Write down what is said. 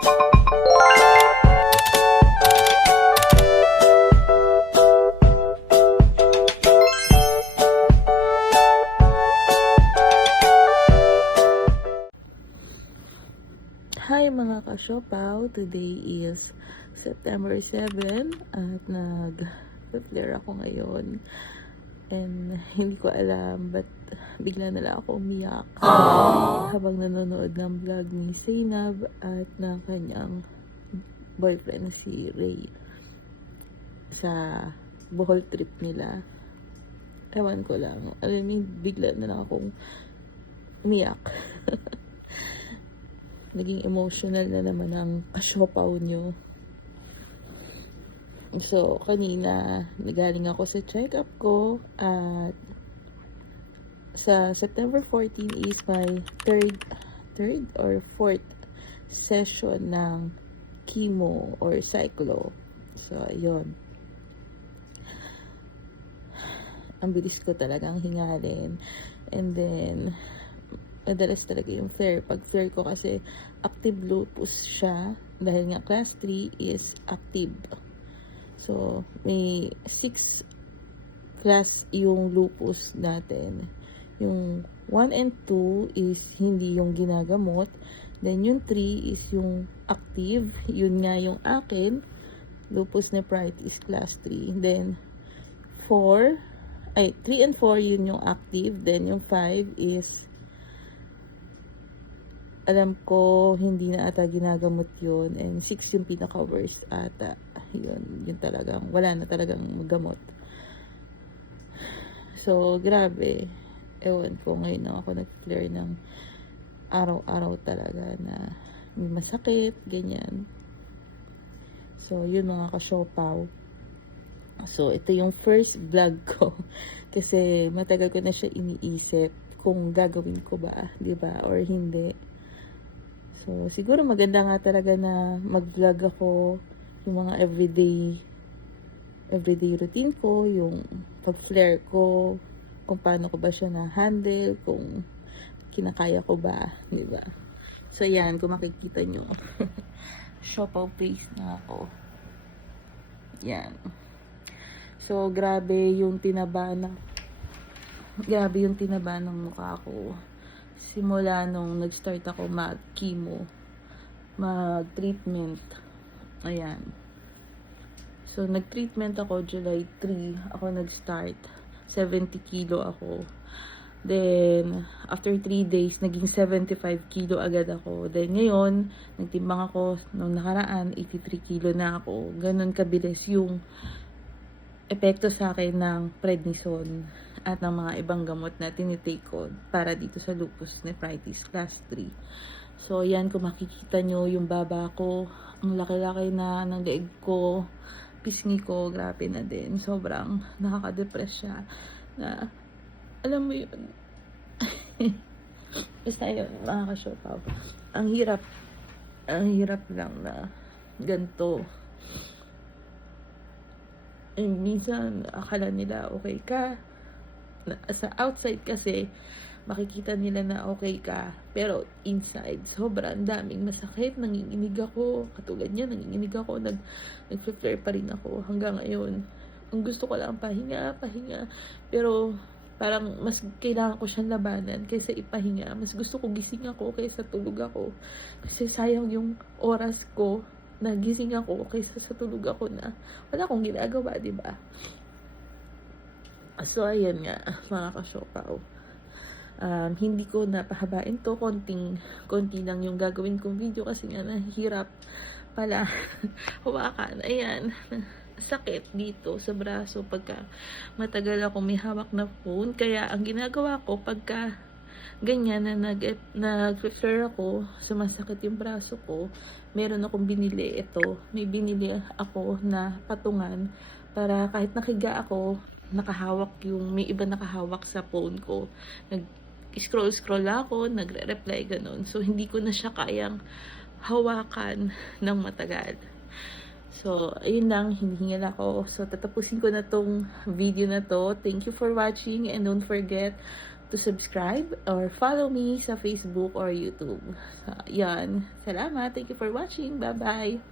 Hi mga ka-siopaw! Today is September 7 at nag-flare ako ngayon and hindi ko alam but bigla na lang ako umiyak habang nanonood ng vlog ni Zainab at ng kanyang boyfriend si Ray sa Bohol trip nila. Ewan ko lang, bigla na lang akong umiyak. Naging emotional na naman ang ka-siopaw nyo. So, kanina, nagaling ako sa check-up ko at sa September 14 is my third or fourth session ng chemo or cyclo. So, ayun. Ang bilis ko talagang hingalin. And then, madalas talaga yung flare. Pag flare ko kasi active lupus siya dahil nga class 3 is active. So, may 6 class yung lupus natin. Yung 1 and 2 is hindi yung ginagamot. Then yung 3 is yung active. Yun nga yung akin. Lupus nephritis class 3. Then 3 and 4 yun yung active. Then yung 5 is alam ko hindi na ata ginagamot yun, and 6 yung pinaka worst ata. Yun talagang wala na talagang gamot. So grabe, ewan ko, ngayon na ako nag-flare ng araw-araw talaga na may masakit, ganyan. So yun mga ka-siopaw. So ito yung first vlog ko kasi matagal ko na siya iniisip kung gagawin ko ba, 'di ba, or hindi. So, siguro maganda nga talaga na mag-vlog ako yung mga everyday routine ko, yung pag-flare ko, kung paano ko ba siya na-handle, kung kinakaya ko ba, di ba? So, yan, kung makikita nyo, siopaw face na ako. Yan. So, grabe yung tinaba ng mukha ko. Simula nung nag-start ako mag-chemo, mag-treatment. Ayan. So, nag-treatment ako July 3. Ako nag-start. 70 kilo ako. Then, after 3 days, naging 75 kilo agad ako. Then, ngayon, nagtimbang ako nung nakaraan, 83 kilo na ako. Ganun kabilis yung epekto sa akin ng prednisone at ng mga ibang gamot na tinitake ko para dito sa lupus nephritis class 3. So, yan, kung makikita nyo yung baba ko, ang laki-laki na ng leeg ko, pisngi ko, grabe na din. Sobrang nakaka-depress siya na, alam mo yun. Basta yun, mga ka-siopaw. Ang hirap lang na ganito. Minsan, akala nila okay ka. Sa outside kasi, makikita nila na okay ka. Pero inside, sobrang daming masakit. Nanginginig ako. Katulad niya, nanginginig ako. Nag-flare pa rin ako hanggang ngayon. Ang gusto ko lang pahinga. Pero parang mas kailangan ko siyang labanan kaysa ipahinga. Mas gusto ko gising ako kaysa tulog ako. Kasi sayang yung oras ko na gising ako kaysa sa tulog ako na wala akong ginagawa, di ba? So, ayan nga, mga ka-siopaw. Hindi ko napahabain to. Konti lang yung gagawin kong video kasi nga nahihirap pala hawakan. Ayan, sakit dito sa braso pagka matagal ako may hawak na phone. Kaya, ang ginagawa ko pagka ganyan na nag-flare ako, sumasakit yung braso ko, meron akong binili ito. May binili ako na patungan para kahit nakiga ako, may iba nakahawak sa phone ko. Nag-scroll ako, nagre-reply, ganun. So, hindi ko na siya kayang hawakan ng matagal. So, ayun lang, hinihingal ako. So, tatapusin ko na tong video na to. Thank you for watching and don't forget to subscribe or follow me sa Facebook or YouTube. So, yan. Salamat. Thank you for watching. Bye-bye.